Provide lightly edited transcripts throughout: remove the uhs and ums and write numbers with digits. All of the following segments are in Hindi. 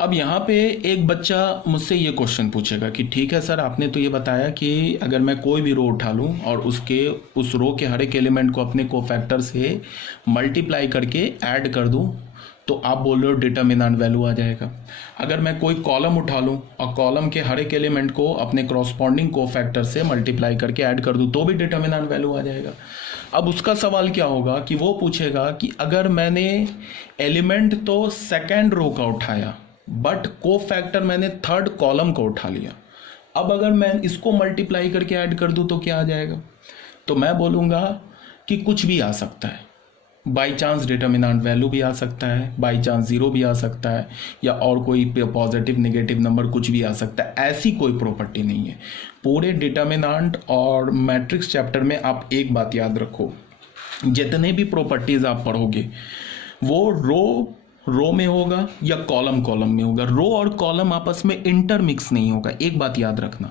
अब यहाँ पे एक बच्चा मुझसे ये क्वेश्चन पूछेगा कि ठीक है सर, आपने तो ये बताया कि अगर मैं कोई भी रो उठा लूँ और उस रो के हर एक एलिमेंट को अपने कोफैक्टर से मल्टीप्लाई करके ऐड कर दूँ तो आप बोल रहे हो डिटर्मिनेंट वैल्यू आ जाएगा। अगर मैं कोई कॉलम उठा लूँ और कॉलम के हर एक एलिमेंट को अपने क्रॉसपॉन्डिंग कोफैक्टर से मल्टीप्लाई करके ऐड कर दूँ तो भी डिटर्मिनेंट वैल्यू आ जाएगा। अब उसका सवाल क्या होगा कि वो पूछेगा कि अगर मैंने एलिमेंट तो सेकेंड रो का उठाया बट कोफैक्टर मैंने थर्ड कॉलम को उठा लिया, अब अगर मैं इसको मल्टीप्लाई करके ऐड कर दूं तो क्या आ जाएगा? तो मैं बोलूँगा कि कुछ भी आ सकता है, बाई चांस डिटर्मिनेंट वैल्यू भी आ सकता है, बाई चांस जीरो भी आ सकता है, या और कोई पॉजिटिव नेगेटिव नंबर कुछ भी आ सकता है। ऐसी कोई प्रॉपर्टी नहीं है। पूरे डिटर्मिनेंट और मैट्रिक्स चैप्टर में आप एक बात याद रखो, जितने भी प्रॉपर्टीज आप पढ़ोगे वो रो में होगा या कॉलम कॉलम में होगा। रो और कॉलम आपस में इंटरमिक्स नहीं होगा, एक बात याद रखना,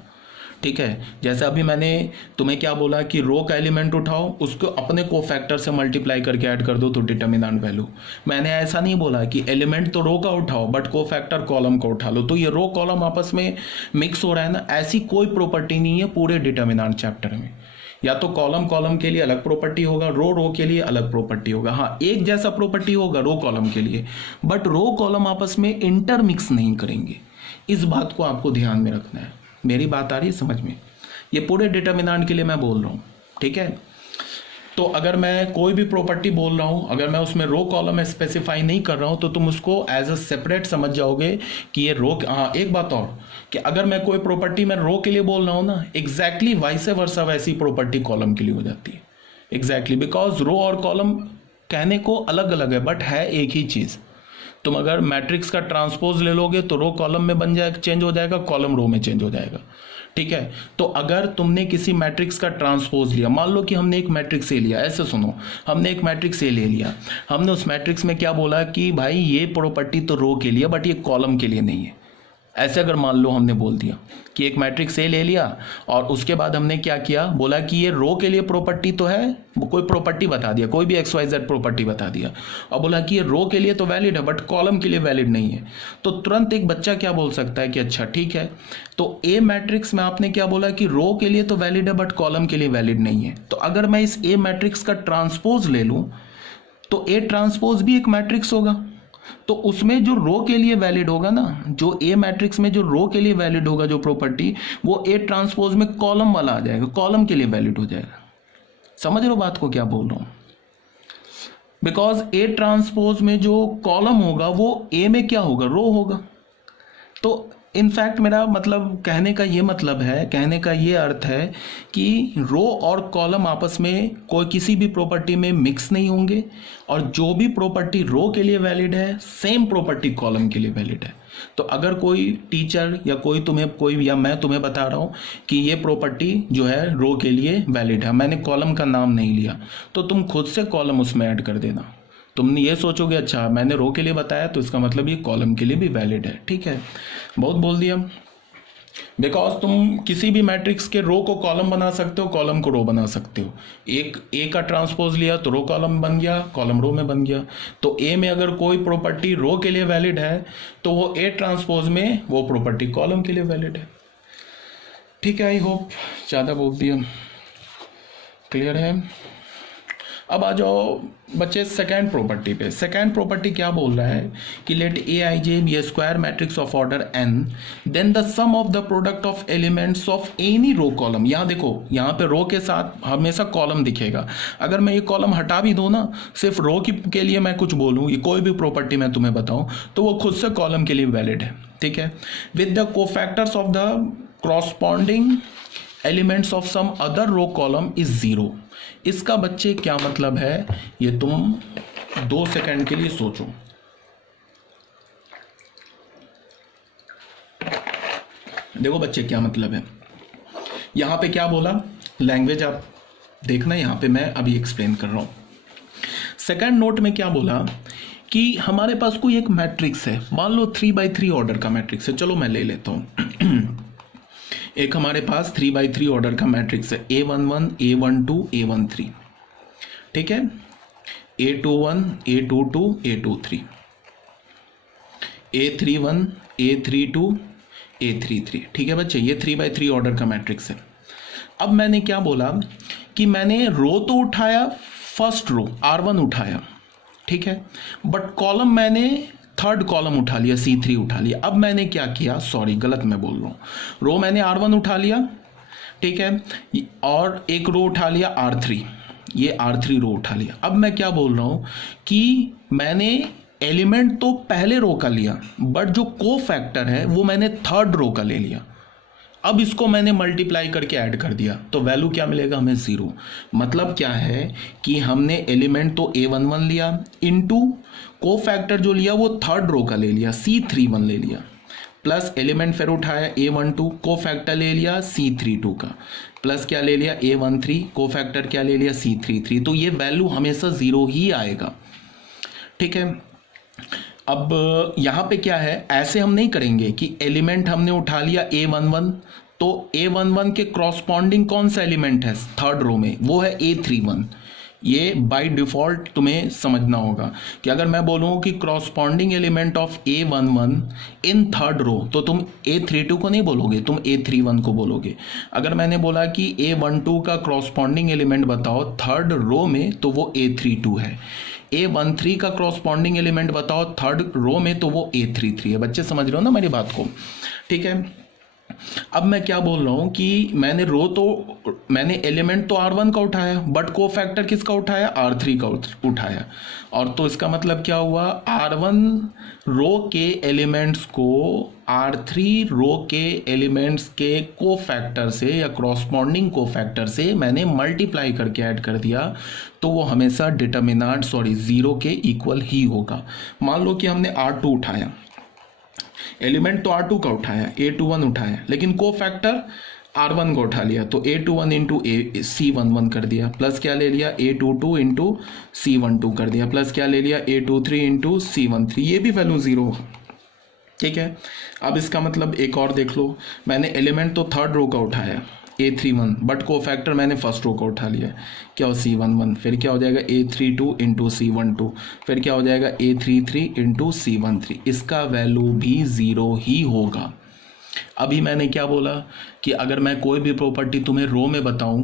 ठीक है। जैसे अभी मैंने तुम्हें क्या बोला कि रो का एलिमेंट उठाओ, उसको अपने कोफैक्टर से मल्टीप्लाई करके ऐड कर दो तो डिटर्मिनेंट वैल्यू। मैंने ऐसा नहीं बोला कि एलिमेंट तो रो का उठाओ बट कोफैक्टर कॉलम का उठा लो तो ये रो कॉलम आपस में मिक्स हो रहा है ना। ऐसी कोई प्रॉपर्टी नहीं है पूरे डिटर्मिनेंट चैप्टर में। या तो कॉलम कॉलम के लिए अलग प्रॉपर्टी होगा, रो के लिए अलग प्रॉपर्टी होगा। हाँ, एक जैसा प्रॉपर्टी होगा रो कॉलम के लिए, बट रो कॉलम आपस में इंटरमिक्स नहीं करेंगे। इस बात को आपको ध्यान में रखना है। मेरी बात आ रही है समझ में? ये पूरे डिटर्मिनेंट के लिए मैं बोल रहा हूँ, ठीक है। तो अगर मैं कोई भी प्रॉपर्टी बोल रहा हूँ, अगर मैं उसमें रो कॉलम स्पेसिफाई नहीं कर रहा हूँ तो तुम उसको एज अ सेपरेट समझ जाओगे कि ये रो। हाँ, एक बात और कि अगर मैं कोई प्रॉपर्टी में रो के लिए बोल रहा हूँ ना, एग्जैक्टली वाइस वर्सा वैसी प्रॉपर्टी कॉलम के लिए हो जाती है। एग्जैक्टली, बिकॉज रो और कॉलम कहने को अलग अलग है बट है एक ही चीज़। तुम अगर मैट्रिक्स का ट्रांसपोज ले लोगे तो रो कॉलम में बन जाएगा, चेंज हो जाएगा, कॉलम रो में चेंज हो जाएगा, ठीक है। तो अगर तुमने किसी मैट्रिक्स का ट्रांसपोज लिया, मान लो कि हमने एक मैट्रिक्स ए लिया, ऐसे सुनो, हमने एक मैट्रिक्स ए ले लिया, हमने उस मैट्रिक्स में क्या बोला कि भाई ये प्रॉपर्टी तो रो के लिए बट ये कॉलम के लिए नहीं है। ऐसे अगर मान लो हमने बोल दिया कि एक मैट्रिक्स ए ले लिया और उसके बाद हमने क्या किया, बोला कि ये रो के लिए प्रॉपर्टी तो है, कोई प्रॉपर्टी बता दिया, कोई भी XYZ प्रॉपर्टी बता दिया, और बोला कि ये रो के लिए तो वैलिड है बट कॉलम के लिए वैलिड नहीं है। तो तुरंत एक बच्चा क्या बोल सकता है कि अच्छा ठीक है, तो ए मैट्रिक्स में आपने क्या बोला कि रो के लिए तो वैलिड है बट कॉलम के लिए वैलिड नहीं है। तो अगर मैं इस ए मैट्रिक्स का ट्रांसपोज ले लूं तो ए ट्रांसपोज भी एक मैट्रिक्स होगा, तो उसमें जो रो के लिए वैलिड होगा ना, जो ए मैट्रिक्स में जो रो के लिए वैलिड होगा जो प्रॉपर्टी, वो ए ट्रांसपोज में कॉलम वाला आ जाएगा, कॉलम के लिए वैलिड हो जाएगा। समझ रहे हो बात को क्या बोल रहा हूं? बिकॉज ए ट्रांसपोज में जो कॉलम होगा वो ए में क्या होगा, रो होगा। तो इनफैक्ट मेरा मतलब कहने का ये मतलब है, कहने का ये अर्थ है कि रो और कॉलम आपस में कोई किसी भी प्रॉपर्टी में मिक्स नहीं होंगे, और जो भी प्रॉपर्टी रो के लिए वैलिड है सेम प्रॉपर्टी कॉलम के लिए वैलिड है। तो अगर कोई टीचर या कोई मैं तुम्हें बता रहा हूँ कि ये प्रॉपर्टी जो है रो के लिए वैलिड है, मैंने कॉलम का नाम नहीं लिया, तो तुम खुद से कॉलम उसमें ऐड कर देना। तुमने ये सोचोगे अच्छा मैंने रो के लिए बताया तो इसका मतलब ये कॉलम के लिए भी वैलिड है, ठीक है। बहुत बोल दिया। बिकॉज तुम किसी भी मैट्रिक्स के रो को कॉलम बना सकते हो, कॉलम को रो बना सकते हो। एक ए का ट्रांसपोज लिया तो रो कॉलम बन गया, कॉलम रो में बन गया। तो ए में अगर कोई प्रॉपर्टी रो के लिए वैलिड है तो वो ए ट्रांसपोज में वो प्रॉपर्टी कॉलम के लिए वैलिड है, ठीक है। आई होप ज़्यादा बोल दिया, क्लियर है। अब आ जाओ बच्चे सेकेंड प्रॉपर्टी पे। सेकेंड प्रॉपर्टी क्या बोल रहा है कि let A I J be a square matrix of order n, then the sum of the product of elements of any row column. यहाँ देखो, यहाँ पे रो के साथ हमेशा कॉलम दिखेगा। अगर मैं ये कॉलम हटा भी दूँ ना, सिर्फ रो के लिए मैं कुछ बोलूँ, ये कोई भी प्रॉपर्टी मैं तुम्हें बताऊँ तो वो खुद से कॉलम के लिए वैलिड है, ठीक है। With the cofactors of the corresponding elements of some other row column is zero. इसका बच्चे क्या मतलब है, ये तुम 2 सेकंड के लिए सोचो। देखो बच्चे क्या मतलब है, यहां पे क्या बोला, लैंग्वेज आप देखना, यहां पे मैं अभी एक्सप्लेन कर रहा हूं। सेकंड नोट में क्या बोला कि हमारे पास कोई एक मैट्रिक्स है, मान लो 3x3 ऑर्डर का मैट्रिक्स है। चलो मैं ले लेता हूं एक हमारे पास 3x3 ऑर्डर का मैट्रिक्स है, A11 A12 A13, ठीक है, A21 A22 A23। A31 A32 A33, ठीक है बच्चे, ये 3x3 ऑर्डर का मैट्रिक्स है। अब मैंने क्या बोला कि मैंने रो तो उठाया, फर्स्ट रो R1 उठाया, ठीक है, बट कॉलम मैंने थर्ड कॉलम उठा लिया, C3 उठा लिया। अब मैंने क्या किया, सॉरी गलत मैं बोल रहा हूँ, रो मैंने R1 उठा लिया, ठीक है, और एक रो उठा लिया R3, ये R3 रो उठा लिया। अब मैं क्या बोल रहा हूँ कि मैंने एलिमेंट तो पहले रो का लिया, बट जो को फैक्टर है वो मैंने थर्ड रो का ले लिया। अब इसको मैंने मल्टीप्लाई करके ऐड कर दिया, तो वैल्यू क्या मिलेगा हमें, 0। मतलब क्या है कि हमने एलिमेंट तो A11 लिया, इनटू को फैक्टर जो लिया वो थर्ड रो का ले लिया, C31 ले लिया, प्लस एलिमेंट फिर उठाया A12, को फैक्टर ले लिया C32 का, प्लस क्या ले लिया A13, को फैक्टर क्या ले लिया C33। तो ये वैल्यू हमेशा 0 ही आएगा, ठीक है। अब यहाँ पे क्या है, ऐसे हम नहीं करेंगे कि एलिमेंट हमने उठा लिया A11, तो A11 के क्रॉसपॉन्डिंग कौन सा एलिमेंट है थर्ड रो में, वो है A31। ये बाय डिफॉल्ट तुम्हें समझना होगा कि अगर मैं बोलूँ कि corresponding element of A11 in third row, तो तुम A32 को नहीं बोलोगे, तुम A31 को बोलोगे। अगर मैंने बोला कि A12 का क्रॉसपॉन्डिंग एलिमेंट बताओ थर्ड रो में, तो वो A32 है। A13 का क्रॉसपॉन्डिंग एलिमेंट बताओ थर्ड रो में, तो वो A33 है। बच्चे समझ रहे हो ना मेरी बात को, ठीक है। अब मैं क्या बोल रहा हूं कि मैंने एलिमेंट तो R1 का उठाया, बट को फैक्टर किसका उठाया, R3 का उठाया। और तो इसका मतलब क्या हुआ, R1 रो के एलिमेंट्स को R3 रो के एलिमेंट्स के को फैक्टर से या क्रॉसपॉन्डिंग को फैक्टर से मैंने मल्टीप्लाई करके ऐड कर दिया, तो वो हमेशा डिटर्मिनेंट 0 के इक्वल ही होगा। मान लो कि हमने R2 उठाया, एलिमेंट तो R2 का उठाया, A21 उठाया, लेकिन को फैक्टर R1 को उठा लिया, तो A21 इंटू C11 कर दिया, प्लस क्या ले लिया A22 इंटू C12 कर दिया, प्लस क्या ले लिया A23 इंटू C13, ये भी वैल्यू 0, ठीक है। अब इसका मतलब एक और देख लो, मैंने एलिमेंट तो थर्ड रो का उठाया A31, बट को फैक्टर मैंने फर्स्ट रो का उठा लिया, क्या हो C11, फिर क्या हो जाएगा A32 इंटू C12, फिर क्या हो जाएगा A33 इंटू C13, इसका वैल्यू भी 0 ही होगा। अभी मैंने क्या बोला कि अगर मैं कोई भी प्रॉपर्टी तुम्हें रो में बताऊं